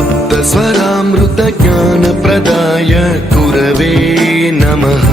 शब्दस्वरामृतज्ञानप्रदाय कुरवे नमः